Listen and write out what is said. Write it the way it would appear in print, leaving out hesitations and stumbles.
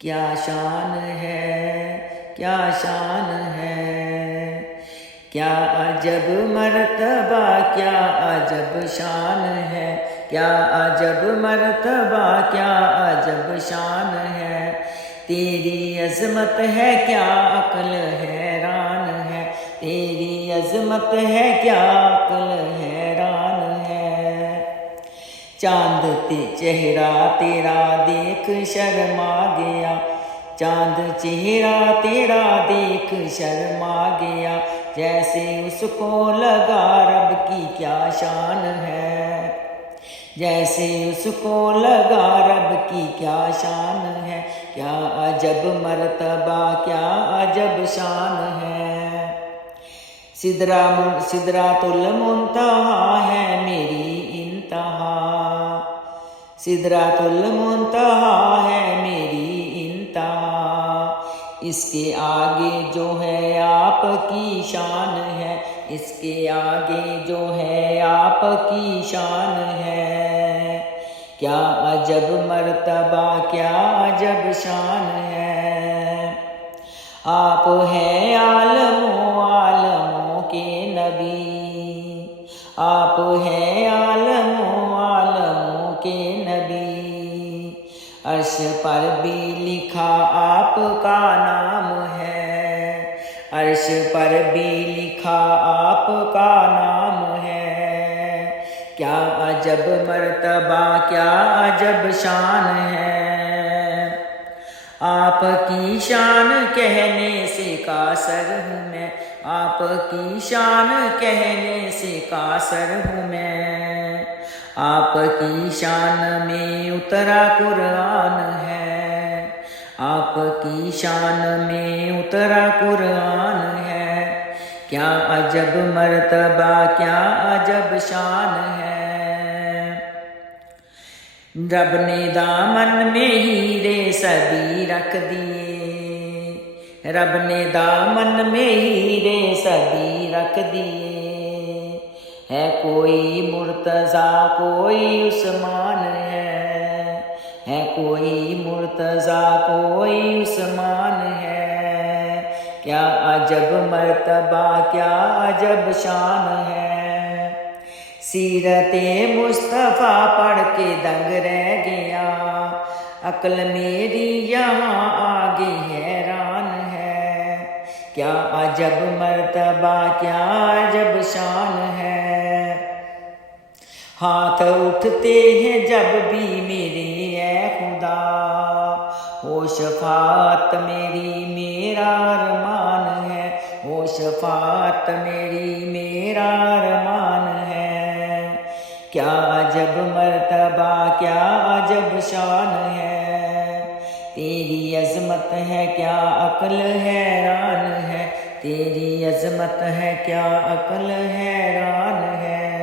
کیا شان ہے، کیا شان ہے، کیا عجب مرتبہ، کیا عجب شان ہے، کیا عجب مرتبہ، کیا عجب شان ہے، تیری عظمت ہے کیا عقل حیران ہے، تیری عظمت ہے کیا عقل حیران ہے، چاند چہرہ تیرا دیکھ شرما گیا، چاند چہرہ تیرا دیکھ شرما گیا، جیسے اس کو لگا رب کی کیا شان ہے، جیسے اس کو لگا رب کی کیا شان ہے، کیا عجب مرتبہ، کیا عجب شان ہے، سدرۃ المنتہا ہے میری انتہا، سدرۃ المنتہا ہے میری انتہا، اس کے آگے جو ہے آپ کی شان ہے، اس کے آگے جو ہے آپ کی شان ہے، کیا عجب مرتبہ، کیا عجب شان ہے، آپ ہیں عالم و عالموں کے نبی، آپ ہیں عالم و عالموں کے نبی، عرش پر بھی لکھا آپ کا نام ہے، عرش پر بھی لکھا آپ کا نام ہے، کیا عجب مرتبہ، کیا عجب شان ہے، آپ کی شان کہنے سے قاصر ہوں میں، آپ کی شان کہنے سے قاصر ہوں میں، آپ کی شان میں اترا قرآن ہے، آپ کی شان میں اترا قرآن ہے، کیا عجب مرتبہ، کیا عجب شان ہے، رب نے دامن میں ہیرے سبھی رکھ دیے، رب نے دامن میں ہیرے سبھی رکھ دیے، ہے کوئی مرتضیٰ کوئی عثمان ہے کوئی مرتضیٰ کوئی عثمان ہے، کیا عجب مرتبہ، کیا عجب شان ہے، سیرت مصطفیٰ پڑھ کے دنگ رہ گیا، عقل میری یہاں آگے حیران ہے، کیا عجب مرتبہ، کیا عجب شان ہے، ہاتھ اٹھتے ہیں جب بھی میرے اے خدا، ہو شفاعت میری میرا ارمان ہے، ہو شفاعت میری میرا ارمان ہے، کیا عجب مرتبہ، کیا عجب شان ہے، تیری عظمت ہے کیا عقل حیران ہے، تیری عظمت ہے کیا عقل حیران ہے،